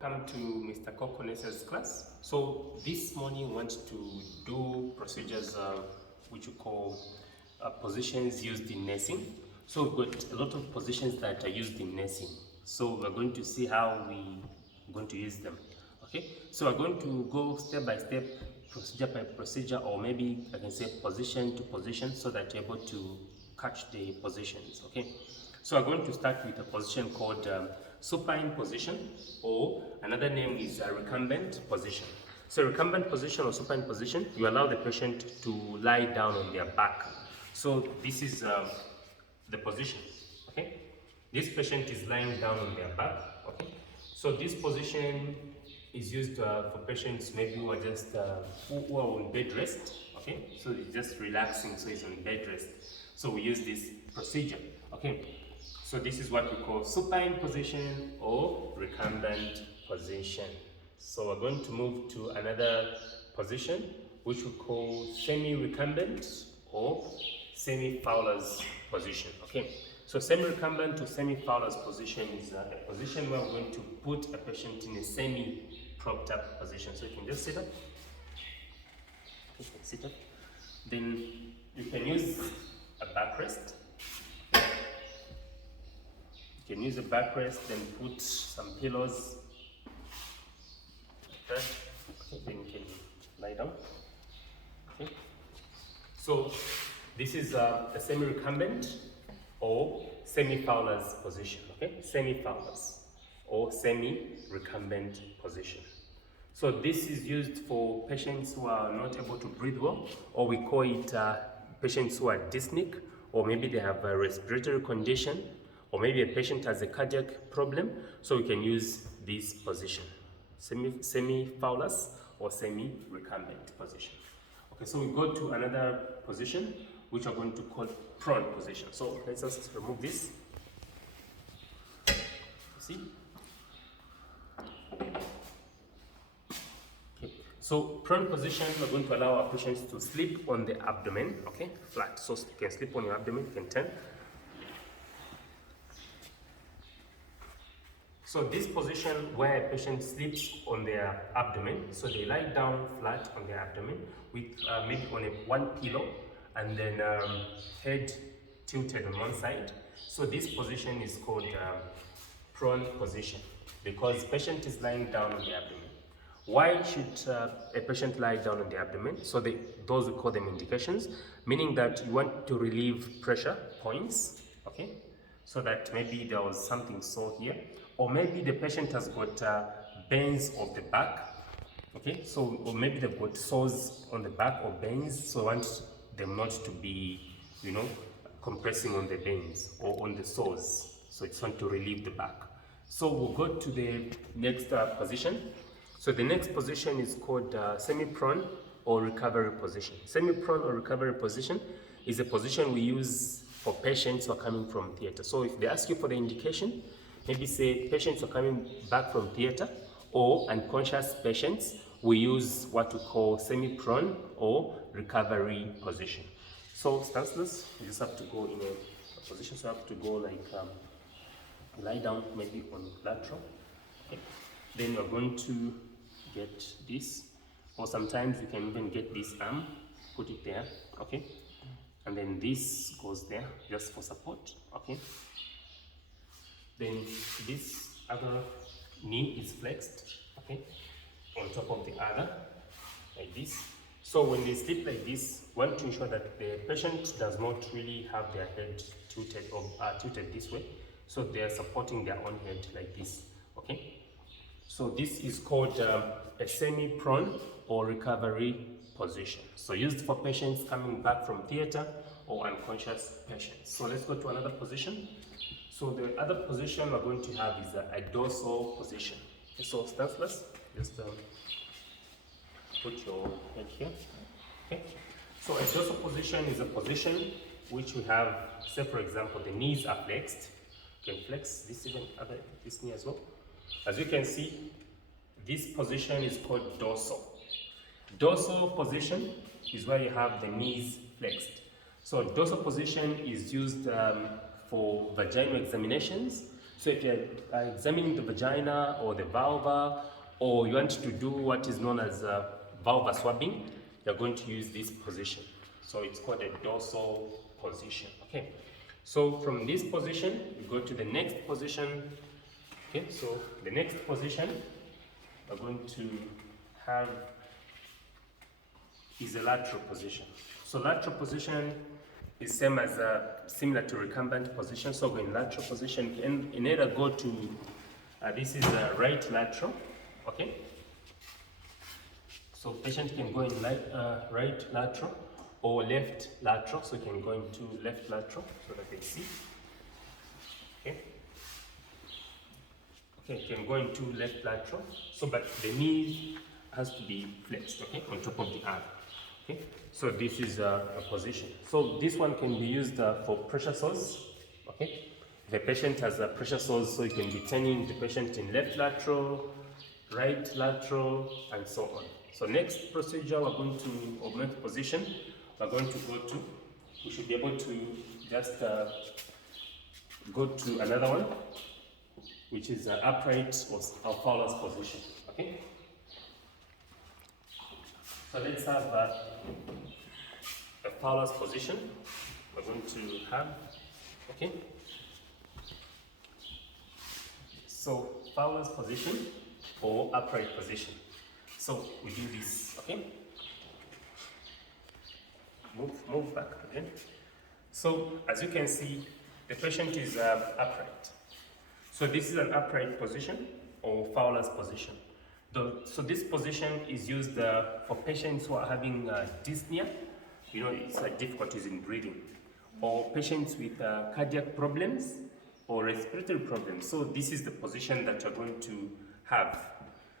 Welcome to Mr. Kokonesa's class. So this morning we want to do procedures which we call positions used in nursing. So we've got a lot of positions that are used in nursing. So we're going to see how we're going to use them. Okay, so we're going to go step by step, procedure by procedure, or maybe I can say position to position so that you're able to catch the positions. Okay, so we're going to start with a position called supine position, or another name is a recumbent position. So recumbent position or supine position, you allow the patient to lie down on their back. So this is the position. Okay, this patient is lying down on their back. Okay, so this position is used for patients maybe who are just who are on bed rest. Okay, so it's just relaxing, so it's on bed rest. So we use this procedure. Okay, so this is what we call supine position or recumbent position. So we're going to move to another position which we call semi-recumbent or semi-Fowler's position. Okay, so semi-recumbent or semi-Fowler's position is a position where we're going to put a patient in a semi-propped up position. So you can just sit up. You can sit up. Then you can use a backrest. You can use a backrest and put some pillows. Okay. Then you can lie down. Okay. So this is a semi-recumbent or semi-Fowler's position. Okay, semi-Fowler's or semi-recumbent position. So this is used for patients who are not able to breathe well, or we call it patients who are dyspneic, or maybe they have a respiratory condition, or maybe a patient has a cardiac problem. So we can use this position, semi-Fowler's or semi-recumbent position. Okay, so we go to another position which we're going to call prone position. So let's just remove this. See? Okay. So prone position, we're going to allow our patients to sleep on the abdomen, okay, flat. So you can sleep on your abdomen, you can turn. So this position where a patient sleeps on their abdomen, so they lie down flat on their abdomen with maybe on one pillow and then head tilted on one side. So this position is called prone position because patient is lying down on the abdomen. Why should a patient lie down on the abdomen? So those we call them indications, meaning that you want to relieve pressure points, okay? So that maybe there was something sore here, or maybe the patient has got bends of the back, okay? So, or maybe they've got sores on the back or bends, so I want them not to be, compressing on the bends or on the sores. So it's want to relieve the back. So we'll go to the next position. So the next position is called semi-prone or recovery position. Semi-prone or recovery position is a position we use for patients who are coming from theater. So if they ask you for the indication, maybe say patients are coming back from theater or unconscious patients, we use what we call semi-prone or recovery position. So stanceless, you just have to go in a position, so you have to go like lie down maybe on lateral. Okay. Then you're going to get this, or sometimes you can even get this arm, put it there, okay? And then this goes there just for support, okay? Then this other knee is flexed, okay, on top of the other, like this. So when they sleep like this, we want to ensure that the patient does not really have their head tilted or tilted this way. So they are supporting their own head like this, okay? So this is called a semi-prone or recovery position. So used for patients coming back from theater or unconscious patients. So let's go to another position. So the other position we're going to have is a dorsal position. Okay, so stanceless, just put your head here. Okay. So a dorsal position is a position which we have, say for example, the knees are flexed. You can flex this this knee as well. As you can see, this position is called dorsal. Dorsal position is where you have the knees flexed. So dorsal position is used for vaginal examinations So if you're examining the vagina or the vulva, or you want to do what is known as vulva swabbing, you're going to use this position. So it's called a dorsal position. Okay. So from this position, you go to the next position. Okay. So the next position we're going to have is a lateral position. So lateral position is same as similar to recumbent position. So go in lateral position, in either go to this is a right lateral. Okay. So patient can go in right lateral or left lateral. So you can go into left lateral so that they see. Okay. Okay, you can go into left lateral. So but the knee has to be flexed, okay, on top of the arm. Okay. So this is a position. So this one can be used for pressure sores. Okay. If a patient has a pressure sores, so you can be turning the patient in left lateral, right lateral, and so on. So next procedure, we're going to augment position. We're going to go to, we should be able to just go to another one, which is upright or Fowler's position. Okay. So let's have a Fowler's position. We're going to have, okay. So Fowler's position or upright position. So we do this, okay? Move back again. So as you can see, the patient is upright. So this is an upright position or Fowler's position. So this position is used for patients who are having dyspnea, you know, it's like difficulties in breathing, or patients with cardiac problems or respiratory problems. So this is the position that you're going to have.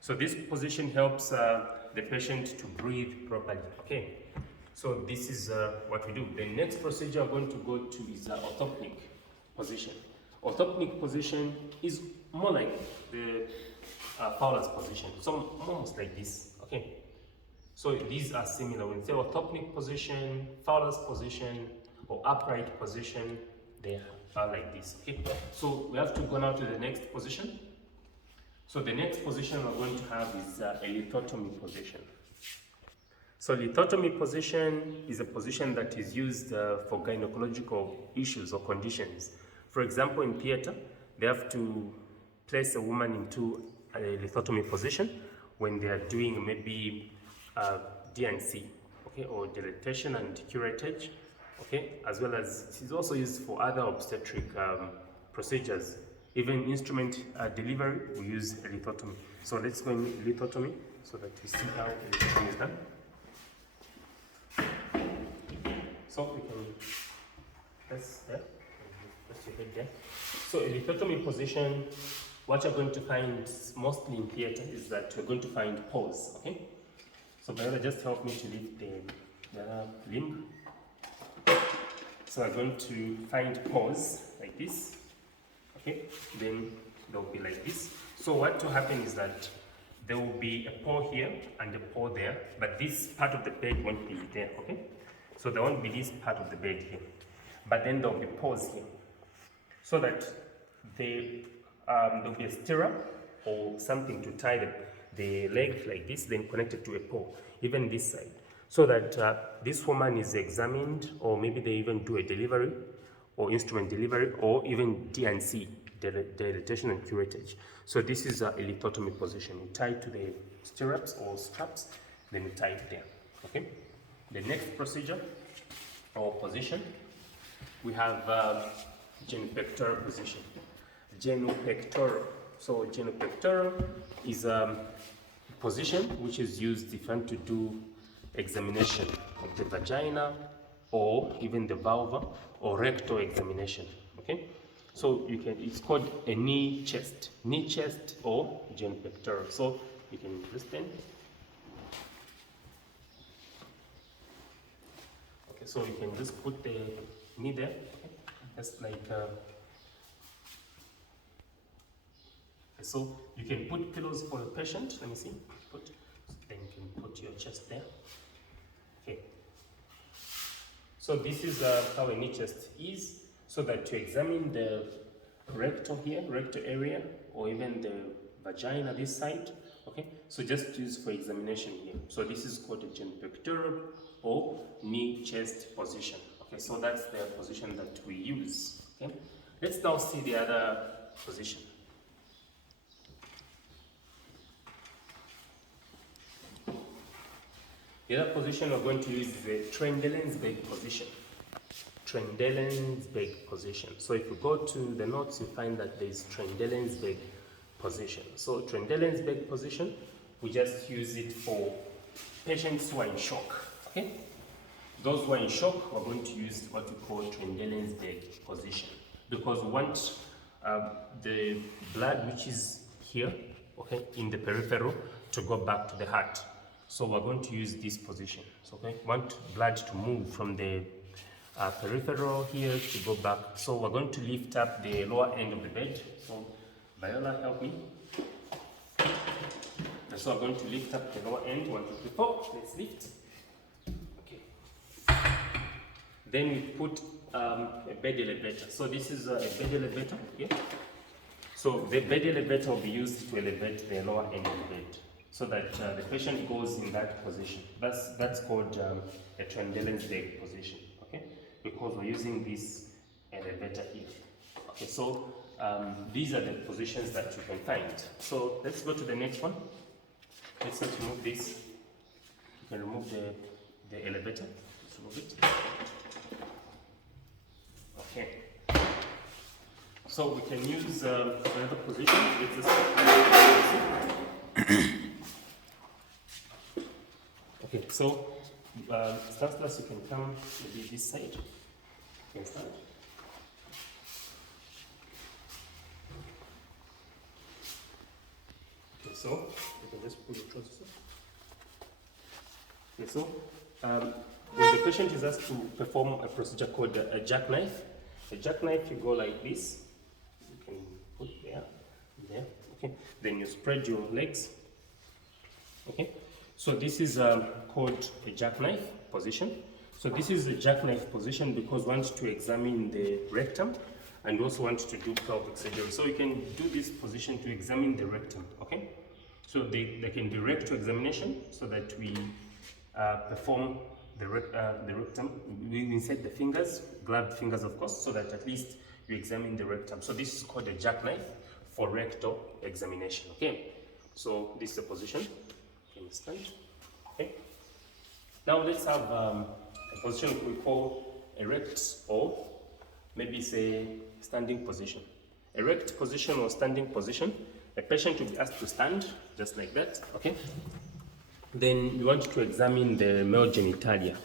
So this position helps the patient to breathe properly. Okay. So this is what we do. The next procedure I'm going to go to is orthopnic position. Orthopnic position is more like the Fowler's position, so almost like this. Okay. So these are similar. When you say orthopnic position, Fowler's position, or upright position, they are like this. Okay. So we have to go now to the next position. So the next position we're going to have is a lithotomy position. So lithotomy position is a position that is used for gynecological issues or conditions. For example, in theater, they have to place a woman into a lithotomy position when they are doing maybe D&C, okay, or dilatation and curettage, okay, as well as it is also used for other obstetric procedures. Even instrument delivery, we use a lithotomy. So let's go in lithotomy so that you see how lithotomy is done. So we can press there, press your head there. So a lithotomy position, what you're going to find mostly in theater is that you're going to find pause, okay? So brother, just help me to lift the limb. So I'm going to find pause like this, okay? Then they'll be like this. So what will happen is that there will be a pore here and a pore there, but this part of the bed won't be there, okay? So there won't be this part of the bed here, but then there'll be pores here, so that there'll be a stirrup or something to tie the leg like this, then connected to a pole, even this side, so that this woman is examined, or maybe they even do a delivery or instrument delivery, or even D&C, dilatation and curettage. So this is a lithotomy position. You tie to the stirrups or straps, then you tie it there, okay? The next procedure or position, we have genupectoral position. Genupectoral. So genupectoral is a position which is used if you want to do examination of the vagina or even the vulva or rectal examination. Okay, so you can. It's called a knee chest or genupectoral. So you can listen. Okay, so you can just put the knee there, okay? Just like. So you can put pillows for the patient. Let me see. Then you can put your chest there. Okay. So this is how a knee chest is, so that to examine the rectal here, rectal area, or even the vagina this side. Okay, so just use for examination here. So this is called a genitourinary or knee chest position. Okay, so that's the position that we use. Okay, let's now see the other position. The other position we're going to use is the Trendelenburg position. Trendelenburg position. So if you go to the notes, you find that there is Trendelenburg position. So Trendelenburg position, we just use it for patients who are in shock. Okay? Those who are in shock, we're going to use what we call Trendelenburg position, because we want the blood which is here, okay, in the peripheral, to go back to the heart. So we're going to use this position. So okay, want blood to move from the peripheral here to go back. So we're going to lift up the lower end of the bed. So Viola, help me. And so I'm going to lift up the lower end. 1, 2, 3, 4. Let's lift. Okay. Then we put a bed elevator. So this is a bed elevator. Okay. So the bed elevator will be used to elevate the lower end of the bed, so that the patient goes in that position. That's called a Trendelenburg position, okay? Because we're using this elevator here. Okay, so these are the positions that you can find. So let's go to the next one. Let's just remove this. You can remove the elevator. Let's remove it. Okay. So we can use another position. Let's just okay, so Stanislas, you can come maybe this side. You can stand. Okay, so you can just pull your trousers up. Okay, so when the patient is asked to perform a procedure called a jackknife, you go like this. You can put there. Okay. Then you spread your legs. Okay. So this is called a jackknife position. So this is a jackknife position because we want to examine the rectum and also want to do pelvic surgery. So you can do this position to examine the rectum. Okay. So they can do rectal examination so that we perform the rectum. We insert the fingers, gloved fingers of course, so that at least you examine the rectum. So this is called a jackknife for rectal examination. Okay. So this is the position. Stand. Okay. Now let's have a position we call erect, or maybe say standing position. Erect position or standing position. A patient will be asked to stand just like that. Okay. Then we want to examine the male genitalia.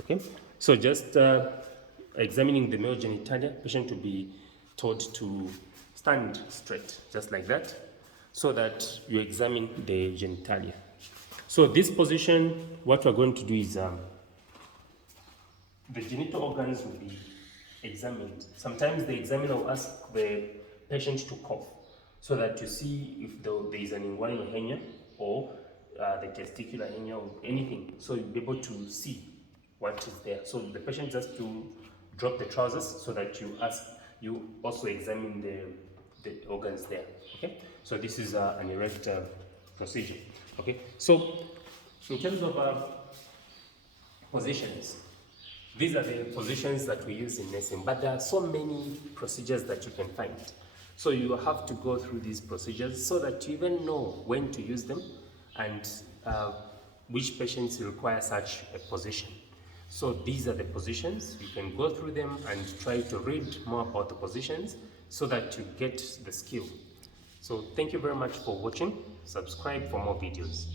Okay. So just examining the male genitalia, patient will be told to stand straight, just like that, so that you examine the genitalia. So this position, what we're going to do is the genital organs will be examined. Sometimes the examiner will ask the patient to cough so that you see if there is an inguinal hernia or the testicular hernia or anything. So you'll be able to see what is there. So the patient just to drop the trousers so that you also examine the organs there. Okay. So this is an erect procedure. Okay, so in terms of positions, these are the positions that we use in nursing, but there are so many procedures that you can find. So you have to go through these procedures so that you even know when to use them and which patients require such a position. So these are the positions. You can go through them and try to read more about the positions so that you get the skill. So thank you very much for watching. Subscribe for more videos.